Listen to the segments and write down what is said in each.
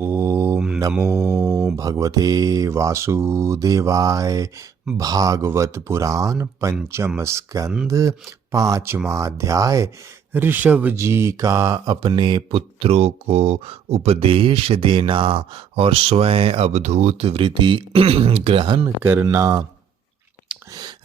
ओम नमो भगवते वासुदेवाय। भागवत पुराण पंचम स्कंद पांचवा अध्याय। ऋषभ जी का अपने पुत्रों को उपदेश देना और स्वयं अवधूत वृत्ति ग्रहण करना।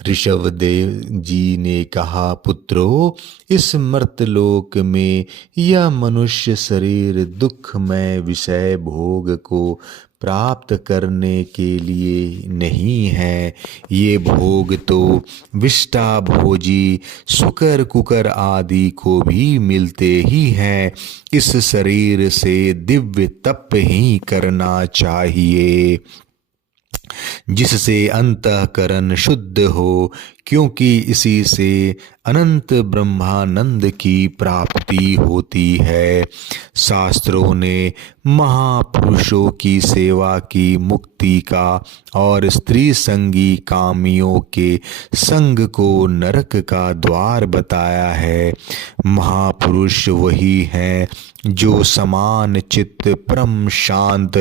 ऋषभदेव जी ने कहा, पुत्रों, इस मर्तलोक में यह मनुष्य शरीर दुखमय विषय भोग को प्राप्त करने के लिए नहीं है। ये भोग तो विष्टा भोजी सुकर कुकर आदि को भी मिलते ही हैं। इस शरीर से दिव्य तप ही करना चाहिए जिससे अंतःकरण शुद्ध हो, क्योंकि इसी से अनंत ब्रह्मानंद की प्राप्ति होती है। शास्त्रों ने महापुरुषों की सेवा की मुक्ति का और स्त्री संगी कामियों के संग को नरक का द्वार बताया है। महापुरुष वही हैं जो समान चित्त, परम शांत,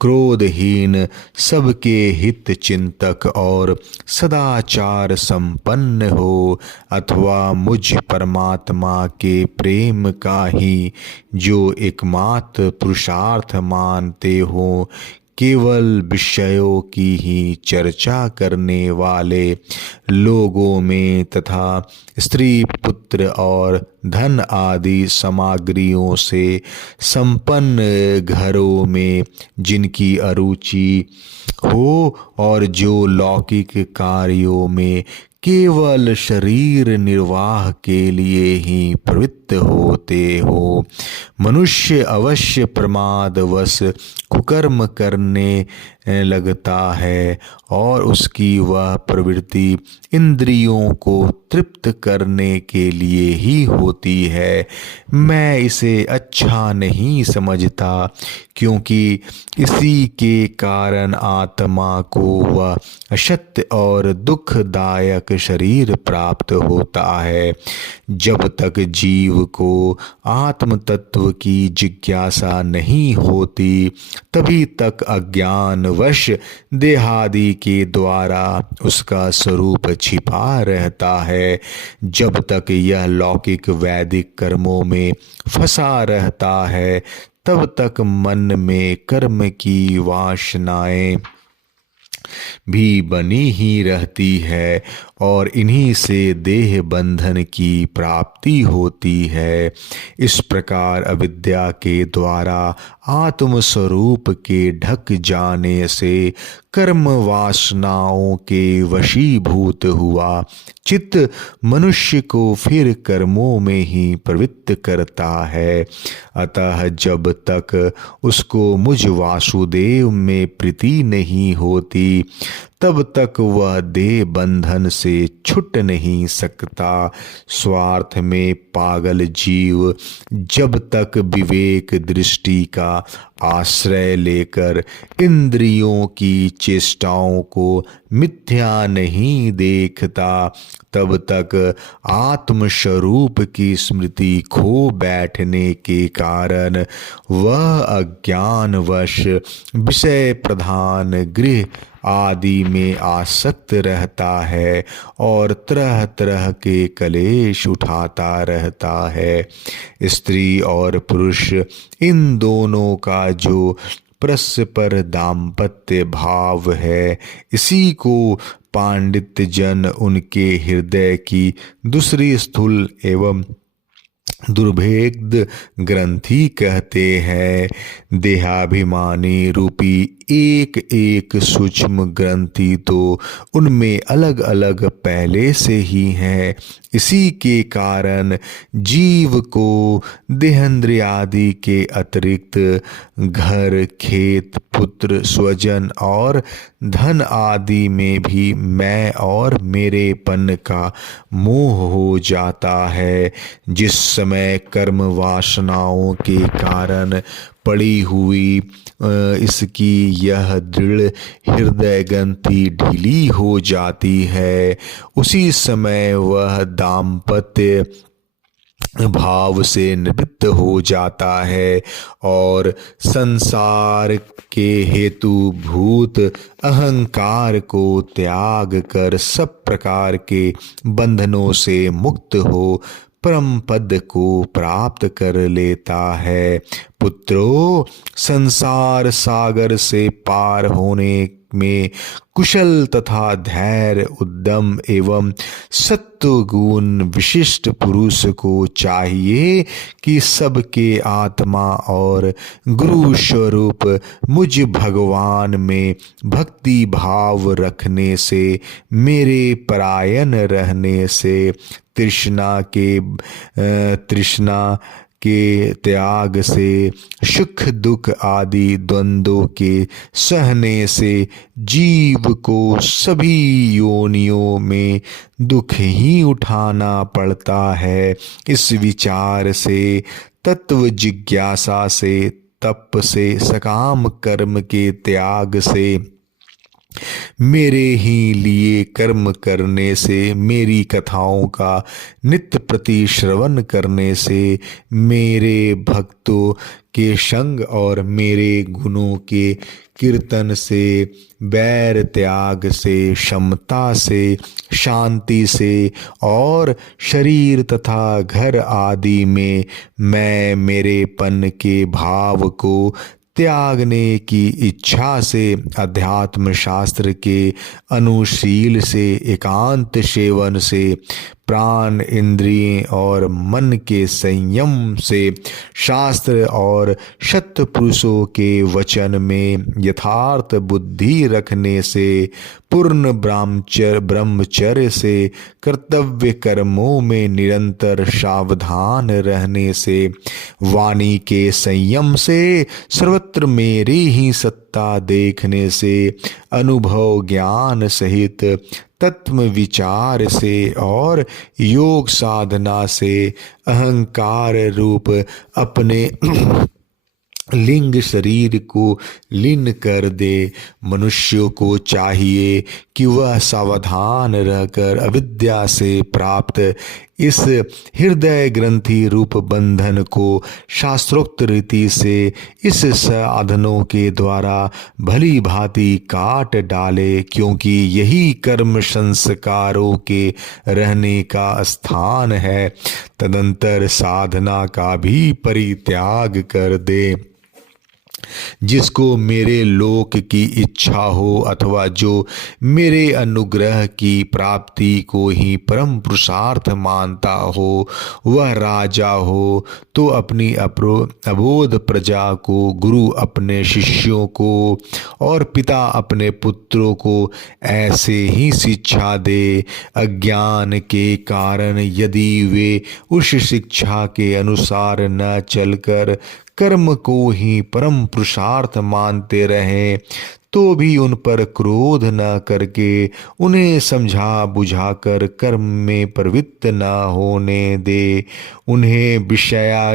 क्रोधहीन, सबके हित चिंतक और सदाचार संपन्न हो, अथवा मुझ परमात्मा के प्रेम का ही जो एकमात्र पुरुषार्थ मानते हो। केवल विषयों की ही चर्चा करने वाले लोगों में तथा स्त्री पुत्र और धन आदि सामग्रियों से संपन्न घरों में जिनकी अरुचि हो और जो लौकिक कार्यों में केवल शरीर निर्वाह के लिए ही प्रवृत्त होते हो, मनुष्य अवश्य प्रमादवश कुकर्म करने लगता है और उसकी वह प्रवृत्ति इंद्रियों को तृप्त करने के लिए ही होती है। मैं इसे अच्छा नहीं समझता, क्योंकि इसी के कारण आत्मा को वह असत्य और दुखदायक शरीर प्राप्त होता है। जब तक जीव को आत्म तत्व की जिज्ञासा नहीं होती, तभी तक अज्ञानवश देहादि के द्वारा उसका स्वरूप छिपा रहता है। जब तक यह लौकिक वैदिक कर्मों में फंसा रहता है, तब तक मन में कर्म की वासनाएं भी बनी ही रहती है और इन्हीं से देह बंधन की प्राप्ति होती है। इस प्रकार अविद्या के द्वारा आत्म स्वरूप के ढक जाने से कर्म वासनाओं के वशीभूत हुआ चित्त मनुष्य को फिर कर्मों में ही प्रवृत्त करता है। अतः जब तक उसको मुझ वासुदेव में प्रीति नहीं होती, तब तक वह देह बंधन से छूट नहीं सकता। स्वार्थ में पागल जीव जब तक विवेक दृष्टि का आश्रय लेकर इंद्रियों की चेष्टाओं को मिथ्या नहीं देखता, तब तक आत्मस्वरूप की स्मृति खो बैठने के कारण वह अज्ञानवश विषय प्रधान गृह आदि में आसक्त रहता है और तरह तरह के कलेश उठाता रहता है। स्त्री और पुरुष इन दोनों का जो परस्पर दाम्पत्य भाव है, इसी को पांडित्य जन उनके हृदय की दूसरी स्थूल एवं दुर्भेद्य ग्रंथि कहते हैं। देहाभिमानी रूपी एक एक सूक्ष्म ग्रंथि तो उनमें अलग अलग पहले से ही है। इसी के कारण जीव को देहेंद्रियादि के अतिरिक्त घर, खेत, पुत्र, स्वजन और धन आदि में भी मैं और मेरेपन का मोह हो जाता है। जिस समय कर्म वासनाओं के कारण पड़ी हुई इसकी यह दृढ़ हृदय ग्रंथि ढीली हो जाती है, उसी समय वह दाम्पत्य भाव से निवृत्त हो जाता है और संसार के हेतु भूत अहंकार को त्याग कर सब प्रकार के बंधनों से मुक्त हो परम पद को प्राप्त कर लेता है। पुत्रो, संसार सागर से पार होने में कुशल तथा धैर्य, उद्यम एवं सत्वगुण विशिष्ट पुरुष को चाहिए कि सबके आत्मा और गुरु स्वरूप मुझ भगवान में भक्ति भाव रखने से, मेरे परायण रहने से, तृष्णा के त्याग से, सुख दुख आदि द्वंद्वों के सहने से जीव को सभी योनियों में दुख ही उठाना पड़ता है। इस विचार से, तत्व जिज्ञासा से, तप से, सकाम कर्म के त्याग से, मेरे ही लिए कर्म करने से, मेरी कथाओं का नित्य प्रति श्रवण करने से, मेरे भक्तों के संग और मेरे गुणों के कीर्तन से, बैर त्याग से, क्षमता से, शांति से और शरीर तथा घर आदि में मैं मेरेपन के भाव को त्यागने की इच्छा से, अध्यात्म शास्त्र के अनुशील से, एकांत सेवन से, प्राण इंद्रिय और मन के संयम से, शास्त्र और सत्पुरुषों के वचन में यथार्थ बुद्धि रखने से, पूर्ण ब्रह्मचर्य से, कर्तव्य कर्मों में निरंतर सावधान रहने से, वाणी के संयम से, सर्वत्र मेरी ही सत्ता देखने से, अनुभव ज्ञान सहित तत्व विचार से और योग साधना से अहंकार रूप अपने लिंग शरीर को लीन कर दे। मनुष्यों को चाहिए कि वह सावधान रहकर अविद्या से प्राप्त इस हृदय ग्रंथि रूप बंधन को शास्त्रोक्त रीति से इस साधनों के द्वारा भली भांति काट डाले, क्योंकि यही कर्म संस्कारों के रहने का स्थान है। तदंतर साधना का भी परित्याग कर दे। जिसको मेरे लोक की इच्छा हो अथवा जो मेरे अनुग्रह की प्राप्ति को ही परम पुरुषार्थ मानता हो, वह राजा हो तो अपनी अबोध प्रजा को, गुरु अपने शिष्यों को और पिता अपने पुत्रों को ऐसे ही शिक्षा दे। अज्ञान के कारण यदि वे उस शिक्षा के अनुसार न चलकर कर्म को ही परम पुरुषार्थ मानते रहें, तो भी उन पर क्रोध न करके उन्हें समझा बुझाकर कर्म में प्रवृत्त न होने दे। उन्हें विषया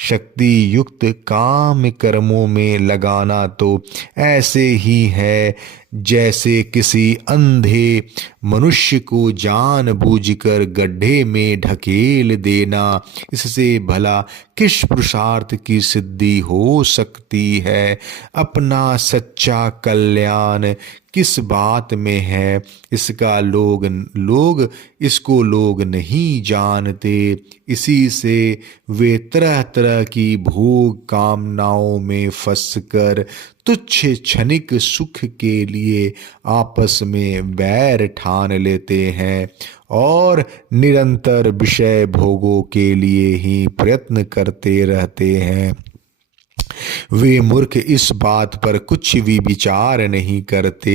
शक्ति युक्त काम कर्मों में लगाना तो ऐसे ही है जैसे किसी अंधे मनुष्य को जानबूझकर गड्ढे में ढकेल देना। इससे भला किस पुरुषार्थ की सिद्धि हो सकती है? अपना सच्चा कल्याण किस बात में है, इसका इसको लोग नहीं जानते। इसी से वे तरह तरह की भोग कामनाओं में फंसकर तुच्छ क्षणिक सुख के लिए आपस में वैर ठान लेते हैं और निरंतर विषय भोगों के लिए ही प्रयत्न करते रहते हैं। वे मूर्ख इस बात पर कुछ भी विचार नहीं करते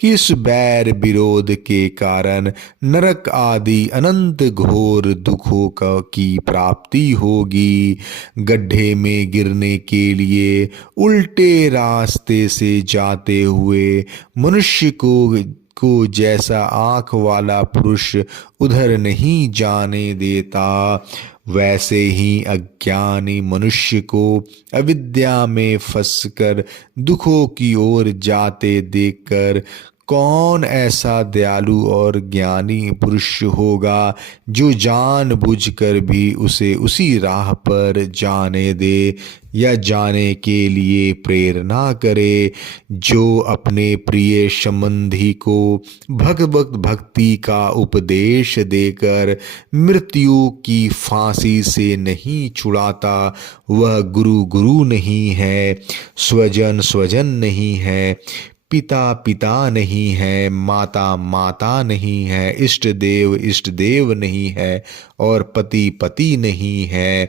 कि इस बैर विरोध के कारण नरक आदि अनंत घोर दुखों की प्राप्ति होगी। गड्ढे में गिरने के लिए उल्टे रास्ते से जाते हुए मनुष्य को जैसा आँख वाला पुरुष उधर नहीं जाने देता, वैसे ही अज्ञानी मनुष्य को अविद्या में फंसकर दुखों की ओर जाते देखकर कौन ऐसा दयालु और ज्ञानी पुरुष होगा जो जानबूझकर भी उसे उसी राह पर जाने दे या जाने के लिए प्रेरणा करे, जो अपने प्रिय संबंधी को भगवत भक्ति का उपदेश देकर मृत्यु की फांसी से नहीं छुड़ाता, वह गुरु गुरु नहीं है, स्वजन स्वजन नहीं है, पिता पिता नहीं है, माता माता नहीं है, इष्ट देव नहीं है और पति पति नहीं है।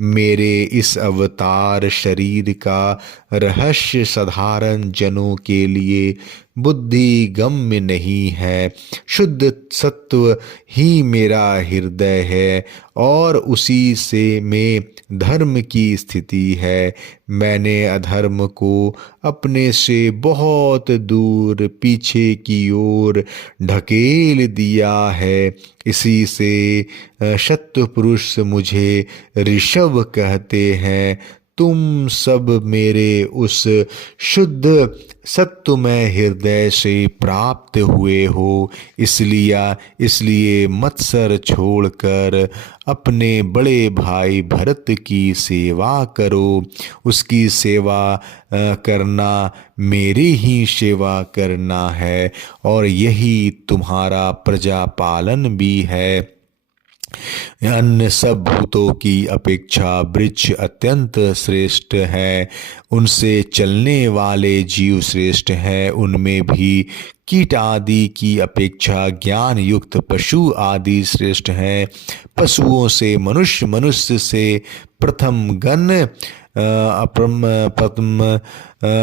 मेरे इस अवतार शरीर का रहस्य साधारण जनों के लिए बुद्धि गम्य नहीं है। शुद्ध सत्व ही मेरा हृदय है और उसी से में धर्म की स्थिति है। मैंने अधर्म को अपने से बहुत दूर पीछे की ओर ढकेल दिया है। इसी से सत्य पुरुष मुझे ऋषभ कहते हैं। तुम सब मेरे उस शुद्ध सत्वमय हृदय से प्राप्त हुए हो, इसलिए मत्सर छोड़कर अपने बड़े भाई भरत की सेवा करो। उसकी सेवा करना मेरी ही सेवा करना है और यही तुम्हारा प्रजा पालन भी है। अन्य सब भूतों की अपेक्षा वृक्ष अत्यंत श्रेष्ठ है, उनसे चलने वाले जीव श्रेष्ठ हैं, उनमें भी कीट आदि की अपेक्षा ज्ञान युक्त पशु आदि श्रेष्ठ हैं। पशुओं से मनुष्य, मनुष्य से प्रथम गण,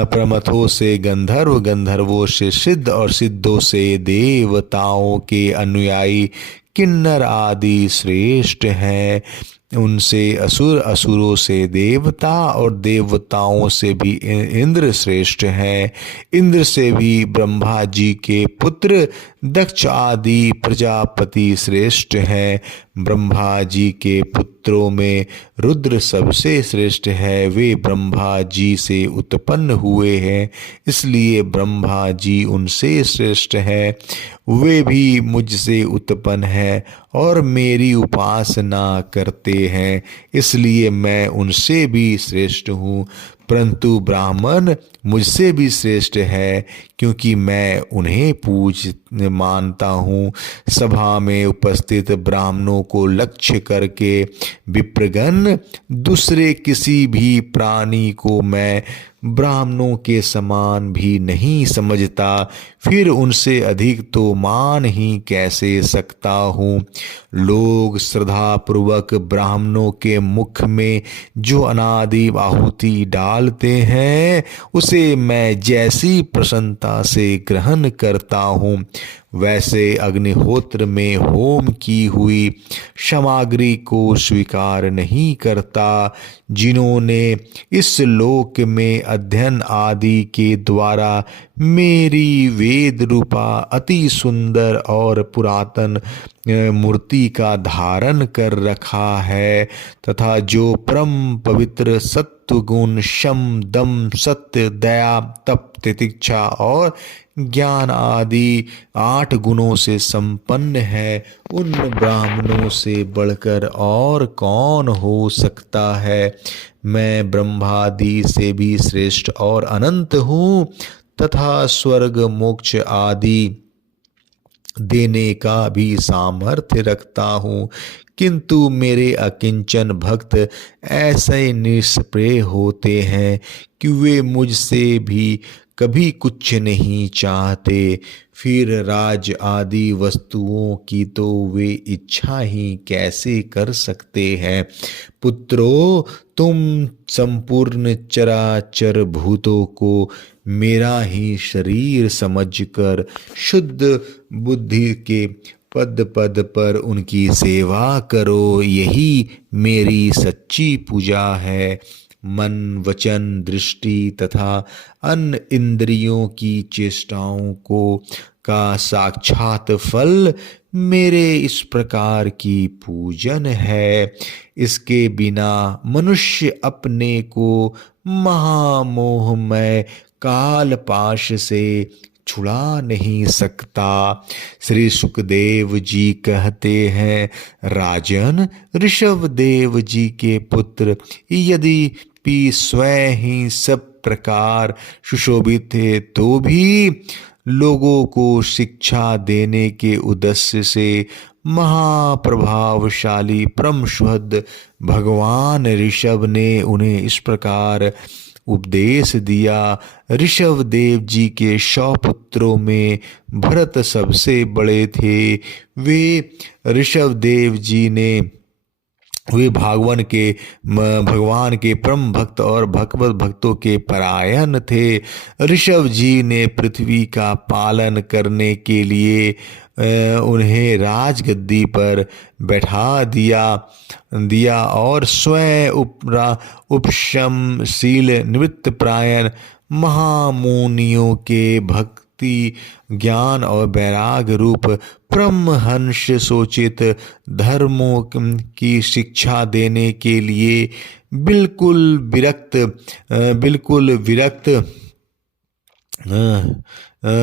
प्रमथों से गंधर्व, गंधर्वों से सिद्ध और सिद्धों से देवताओं के अनुयायी किन्नर आदि श्रेष्ठ हैं। उनसे असुर, असुरों से देवता और देवताओं से भी इंद्र श्रेष्ठ हैं। इंद्र से भी ब्रह्मा जी के पुत्र दक्ष आदि प्रजापति श्रेष्ठ हैं। ब्रह्मा जी के पुत्रों में रुद्र सबसे श्रेष्ठ है। वे ब्रह्मा जी से उत्पन्न हुए हैं, इसलिए ब्रह्मा जी उनसे श्रेष्ठ हैं। वे भी मुझसे उत्पन्न हैं और मेरी उपासना करते हैं, इसलिए मैं उनसे भी श्रेष्ठ हूँ। परंतु ब्राह्मण मुझसे भी श्रेष्ठ है, क्योंकि मैं उन्हें पूज मानता हूँ। सभा में उपस्थित ब्राह्मणों को लक्ष्य करके विप्रगण दूसरे किसी भी प्राणी को मैं ब्राह्मणों के समान भी नहीं समझता, फिर उनसे अधिक तो मान ही कैसे सकता हूँ। लोग श्रद्धापूर्वक ब्राह्मणों के मुख में जो अनादि आहुति डालते हैं, उसे मैं जैसी प्रसन्नता से ग्रहण करता हूँ, वैसे अग्निहोत्र में होम की हुई सामग्री को स्वीकार नहीं करता। जिन्होंने इस लोक में अध्ययन आदि के द्वारा मेरी वेद रूपा अति सुंदर और पुरातन मूर्ति का धारण कर रखा है, तथा जो परम पवित्र सत्व गुण, शम, दम, सत्य, दया, तप, तितिक्षा और ज्ञान आदि 8 गुणों से संपन्न है, उन ब्राह्मणों से बढ़कर और कौन हो सकता है। मैं ब्रह्मादि से भी श्रेष्ठ और अनंत हूँ, तथा स्वर्ग, मोक्ष आदि देने का भी सामर्थ्य रखता हूँ। किंतु मेरे अकिंचन भक्त ऐसे निष्प्रय होते हैं कि वे मुझसे भी कभी कुछ नहीं चाहते। फिर राज आदि वस्तुओं की तो वे इच्छा ही कैसे कर सकते हैं। पुत्रों, तुम संपूर्ण चराचर भूतों को मेरा ही शरीर समझकर शुद्ध बुद्धि के पद पद पर उनकी सेवा करो, यही मेरी सच्ची पूजा है। मन, वचन, दृष्टि तथा अन्य इंद्रियों की चेष्टाओं को का साक्षात फल मेरे इस प्रकार की पूजन है। इसके बिना मनुष्य अपने को महामोहमय काल पाश से छुड़ा नहीं सकता। श्री सुखदेव जी कहते हैं, राजन, ऋषभदेव जी के पुत्र यद्यपि स्वयं ही सब प्रकार सुशोभित थे तो भी लोगों को शिक्षा देने के उद्देश्य से महाप्रभावशाली परमशुद्ध भगवान ऋषभ ने उन्हें इस प्रकार उपदेश दिया। ऋषभ देव जी के 100 पुत्रों में भरत सबसे बड़े थे। वे ऋषभ देव जी ने वे भगवान के परम भक्त और भगवत भक्तों के परायण थे। ऋषभ जी ने पृथ्वी का पालन करने के लिए उन्हें राजगद्दी पर बैठा दिया और स्वयं उपशमशील निवृत्त प्रायण महामुनियों के भक्ति ज्ञान और वैराग्य रूप परमहंस सोचित धर्मों की शिक्षा देने के लिए बिल्कुल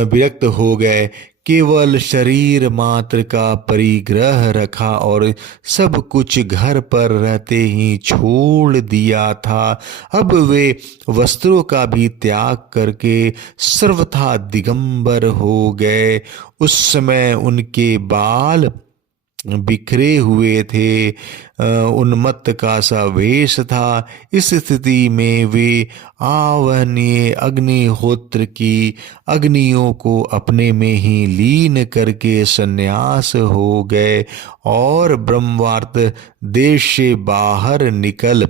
विरक्त हो गए। केवल शरीर मात्र का परिग्रह रखा और सब कुछ घर पर रहते ही छोड़ दिया था। अब वे वस्त्रों का भी त्याग करके सर्वथा दिगंबर हो गए। उस समय उनके बाल बिखरे हुए थे, उन्मत्त का सा वेश था। इस स्थिति में वे आवहनीय अग्निहोत्र की अग्नियों को अपने में ही लीन करके संन्यास हो गए और ब्रह्मार्थ देश से बाहर निकल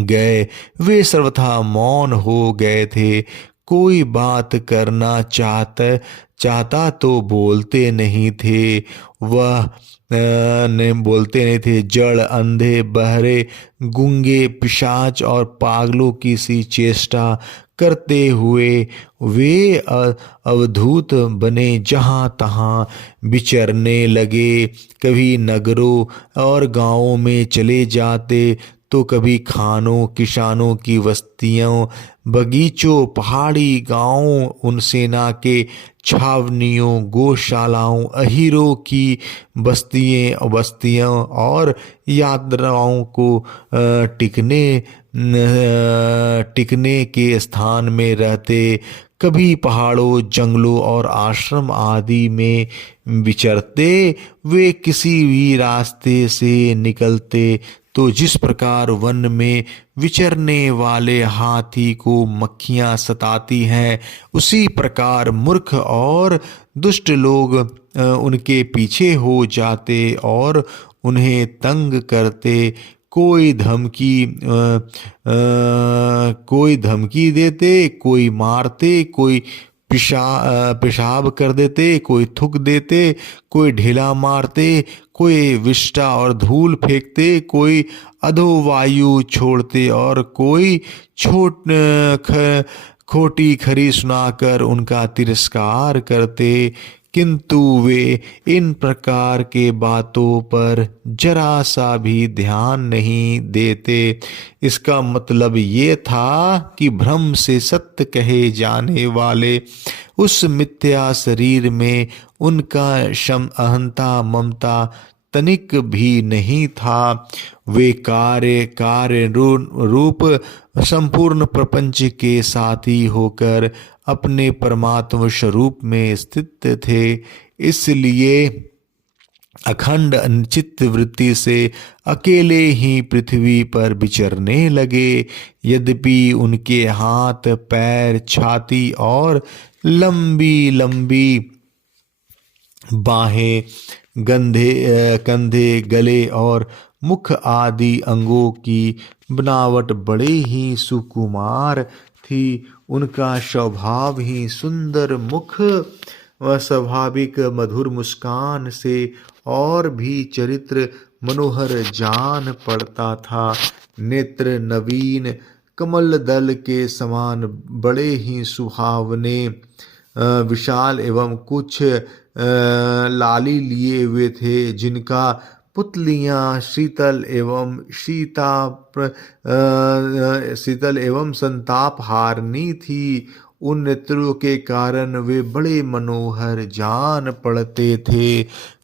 गए। वे सर्वथा मौन हो गए थे। कोई बात करना चाहता तो बोलते नहीं थे। वह बोलते नहीं थे। जड़, अंधे, बहरे, गूंगे, पिशाच और पागलों की सी चेष्टा करते हुए वे अवधूत बने जहाँ तहाँ विचरने लगे। कभी नगरों और गांवों में चले जाते तो कभी खानों किसानों की बस्तियों, बगीचों, पहाड़ी गांवों, उन सेना के छावनियों, गौशालाओं, अहीरों की बस्तियों और यात्राओं को टिकने के स्थान में रहते। कभी पहाड़ों, जंगलों और आश्रम आदि में विचरते। वे किसी भी रास्ते से निकलते तो जिस प्रकार वन में विचरने वाले हाथी को मक्खियां सताती हैं, उसी प्रकार मूर्ख और दुष्ट लोग उनके पीछे हो जाते और उन्हें तंग करते। कोई धमकी देते, कोई मारते, कोई पेशाब कर देते, कोई थूक देते, कोई ढेला मारते, कोई विष्ठा और धूल फेंकते, कोई अधोवायु छोड़ते और कोई खोटी खरी सुनाकर उनका तिरस्कार करते। किंतु वे इन प्रकार के बातों पर जरा सा भी ध्यान नहीं देते। इसका मतलब ये था कि भ्रम से सत्य कहे जाने वाले उस मिथ्या शरीर में उनका अहंता ममता तनिक भी नहीं था। वे कार्य रूप संपूर्ण प्रपंच के साथी होकर अपने परमात्म स्वरूप में स्थित थे। इसलिए अखंड अनिश्चित वृत्ति से अकेले ही पृथ्वी पर विचरने लगे। यद्यपि उनके हाथ, पैर, छाती और लंबी लंबी बाहें, कंधे, गले और मुख आदि अंगों की बनावट बड़े ही सुकुमार थी। उनका स्वभाव ही सुंदर मुख व स्वाभाविक मधुर मुस्कान से और भी चरित्र मनोहर जान पड़ता था। नेत्र नवीन कमल दल के समान बड़े ही सुहावने, विशाल एवं कुछ लाली लिए हुए थे, जिनका पुतलियां शीतल एवं संताप हारनी थी। उन नेत्रों के कारण वे बड़े मनोहर जान पड़ते थे।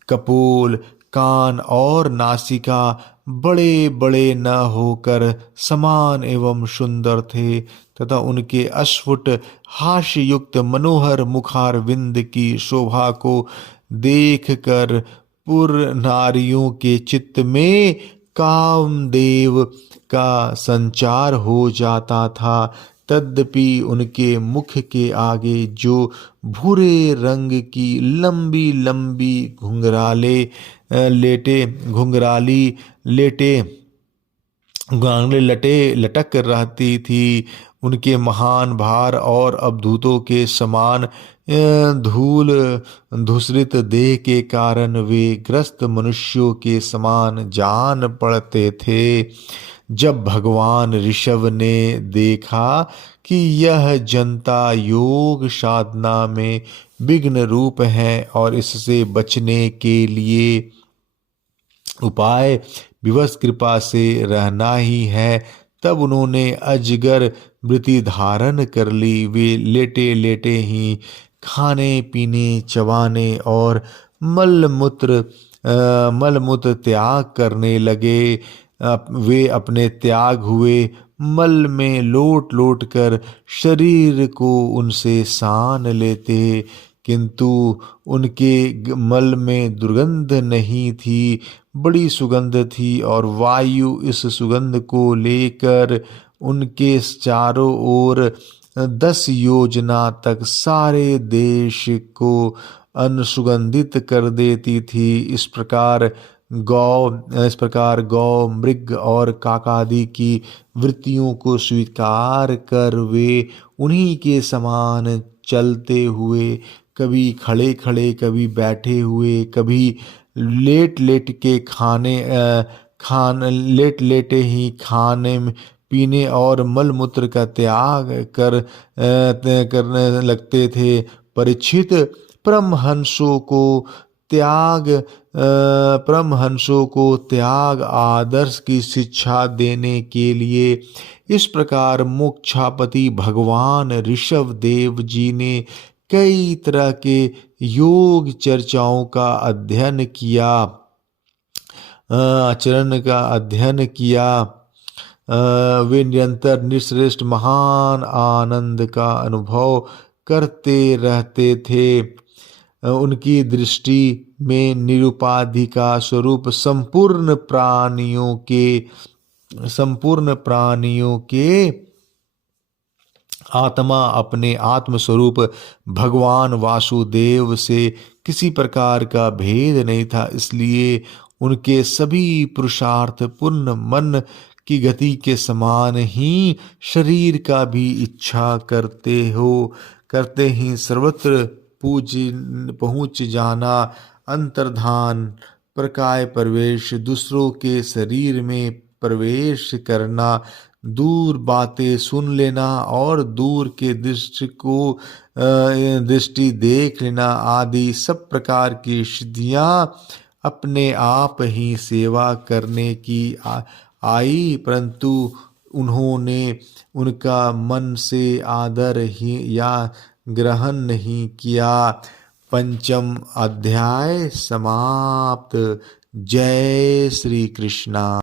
कपोल, कान और नासिका बड़े बड़े न होकर समान एवं सुंदर थे तथा उनके अस्फुट हास्ययुक्त मनोहर मुखारविंद की शोभा को देखकर पुर नारियों के चित्त में कामदेव का संचार हो जाता था। तद्यपि उनके मुख के आगे जो भूरे रंग की लंबी लंबी घुंघराली लटे लटक रहती थी, उनके महान भार और अवधूतों के समान धूल धूसरित देह के कारण वे ग्रस्त मनुष्यों के समान जान पड़ते थे। जब भगवान ऋषभ ने देखा कि यह जनता योग साधना में विघ्न रूप है और इससे बचने के लिए उपाय विवश कृपा से रहना ही है, तब उन्होंने अजगर वृत्ति धारण कर ली। वे लेटे लेटे ही खाने पीने चबाने और मलमूत्र त्याग करने लगे। वे अपने त्याग हुए मल में लोट लोट कर शरीर को उनसे सान लेते, किंतु उनके मल में दुर्गंध नहीं थी, बड़ी सुगंध थी और वायु इस सुगंध को लेकर उनके चारों ओर 10 योजना तक सारे देश को अनुसुगंधित कर देती थी। इस प्रकार गौ, मृग और काकादि की वृत्तियों को स्वीकार कर वे उन्हीं के समान चलते हुए, कभी खड़े खड़े, कभी बैठे हुए, कभी लेट लेटे ही खाने पीने और मल मूत्र का त्याग करने लगते थे। परीक्षित, परमहंसों को त्याग आदर्श की शिक्षा देने के लिए इस प्रकार मोक्षापति भगवान ऋषभ देव जी ने कई तरह के योग चर्चाओं का अध्ययन किया, आचरण का अध्ययन किया। वे निरंतर निश्रेष्ठ महान आनंद का अनुभव करते रहते थे। उनकी दृष्टि में निरुपाधि का स्वरूप संपूर्ण प्राणियों के आत्मा अपने आत्म स्वरूप भगवान वासुदेव से किसी प्रकार का भेद नहीं था। इसलिए उनके सभी पुरुषार्थ पूर्ण मन की गति के समान ही शरीर का भी इच्छा करते ही सर्वत्र पहुँच जाना, अंतर्धान, प्रकाय प्रवेश, दूसरों के शरीर में प्रवेश करना, दूर बातें सुन लेना और दूर के दृष्टि देख लेना आदि सब प्रकार की सिद्धियां अपने आप ही सेवा करने की आई, परंतु उन्होंने उनका मन से आदर ही या ग्रहण नहीं किया। 5वां अध्याय समाप्त। जय श्री कृष्णा।